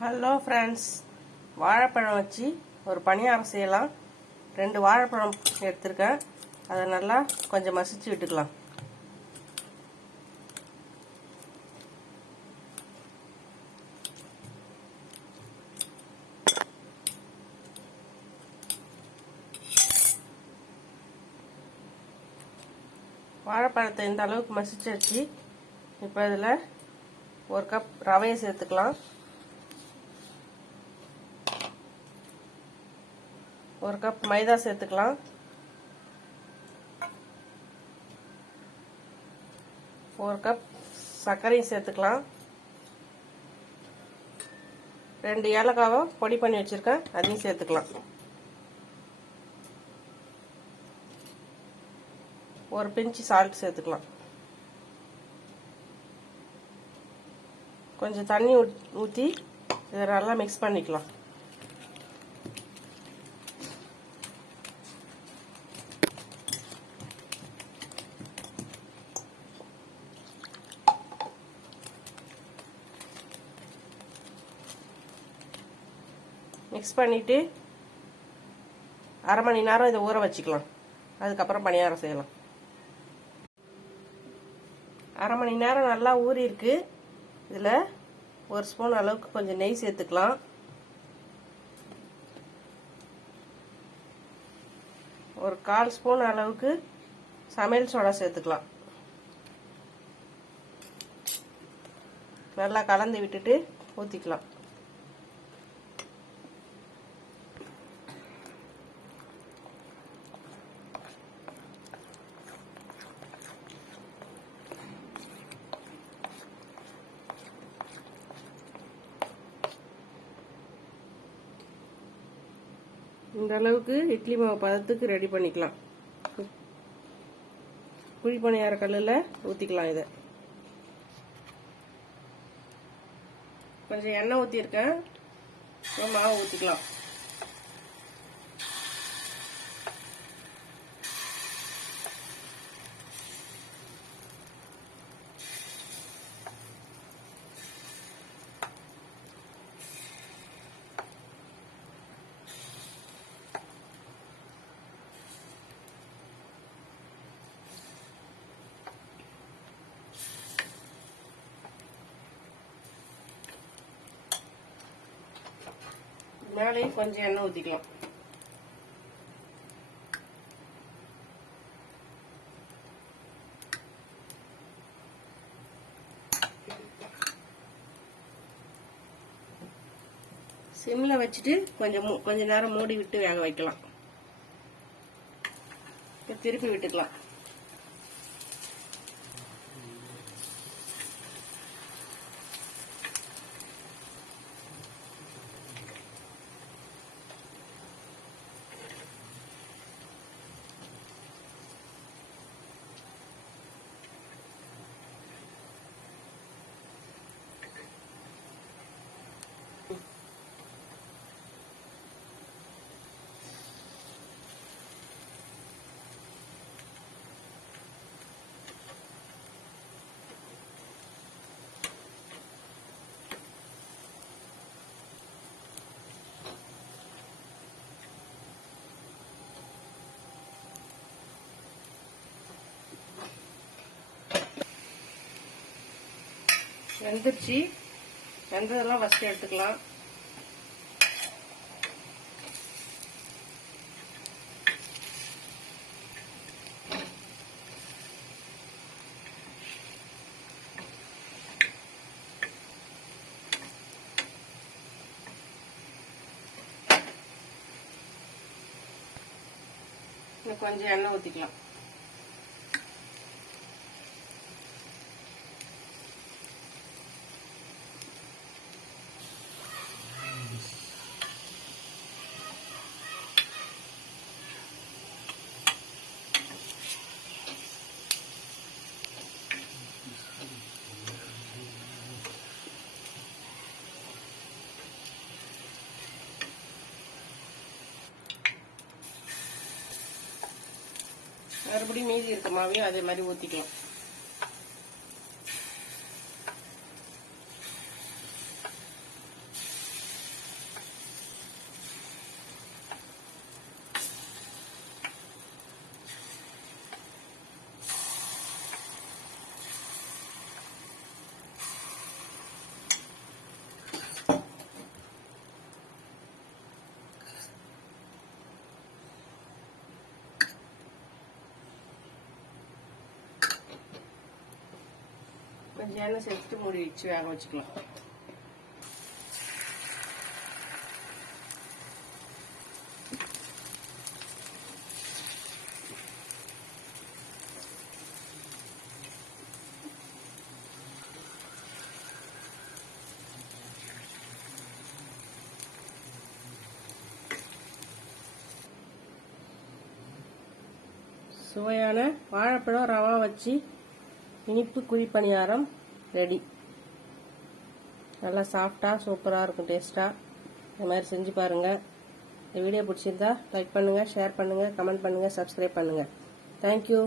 Hello friends வாழைப்பழம் வச்சு ஒரு பணியாரம் செய்யலாம். ரெண்டு வாழைப்பழம் எடுத்திருக்கேன். அதை நல்லா கொஞ்சம் மசிச்சு விட்டுக்கலாம். வாழைப்பழத்தை இந்த அளவுக்கு மசிச்சு வச்சு இப்போ இதில் ஒரு கப் ரவையை சேர்த்துக்கலாம். ஒரு கப் மைதா சேர்த்துக்கலாம். ஒரு கப் சர்க்கரையும் சேர்த்துக்கலாம். ரெண்டு ஏலக்காவை பொடி பண்ணி வச்சுருக்கேன். அதையும் சேர்த்துக்கலாம். ஒரு பிஞ்சு சால்ட் சேர்த்துக்கலாம். கொஞ்சம் தண்ணி ஊற்றி இதை நல்லா மிக்ஸ் பண்ணிக்கலாம். மிக்ஸ் பண்ணிவிட்டு அரை மணி நேரம் இதை ஊற வச்சுக்கலாம். அதுக்கப்புறம் பணியாரம் செய்யலாம். அரை மணி நேரம் நல்லா ஊறியிருக்கு இதில் ஒரு ஸ்பூன் அளவுக்கு கொஞ்சம் நெய் சேர்த்துக்கலாம். ஒரு கால் ஸ்பூன் அளவுக்கு சமையல் சோடா சேர்த்துக்கலாம். நல்லா கலந்து விட்டுட்டு ஊற்றிக்கலாம் இந்த அளவுக்கு இட்லி மாவு பதத்துக்கு ரெடி பண்ணிக்கலாம். குழி பணியார கல்லில் ஊற்றிக்கலாம் இதை. கொஞ்சம் எண்ணெய் ஊற்றிருக்கேன் மாவு ஊற்றிக்கலாம் மேலேயும் கொஞ்சம் எண்ணெய் ஊற்றிக்கலாம் சிம்மில் வச்சுட்டு கொஞ்சம் கொஞ்ச நேரம் மூடி விட்டு வேக வைக்கலாம். திருப்பி விட்டுக்கலாம். வெந்துருச்சு. வெந்ததெல்லாம் ஃபஸ்ட்டு எடுத்துக்கலாம். இன்னும் கொஞ்சம் எண்ணெய் ஊற்றிக்கலாம் மறுபடியும் மீதி இருக்க மாவையும் அதே மாதிரி ஊற்றிக்கலாம் கொஞ்சம் எண்ணெய் சேர்த்துட்டு மூடி வச்சு வேக வச்சுக்கலாம். சுவையான வாழைப்பழம் ரவா வச்சு இனிப்பு குழிப்பணியாரம் ரெடி நல்லா சாஃப்டாக சூப்பராக இருக்கும் டேஸ்ட்டாக இந்த மாதிரி செஞ்சு பாருங்கள் இந்த வீடியோ பிடிச்சிருந்தா லைக் பண்ணுங்கள் ஷேர் பண்ணுங்கள் கமெண்ட் பண்ணுங்கள் சப்ஸ்கிரைப் பண்ணுங்கள் தேங்க்யூ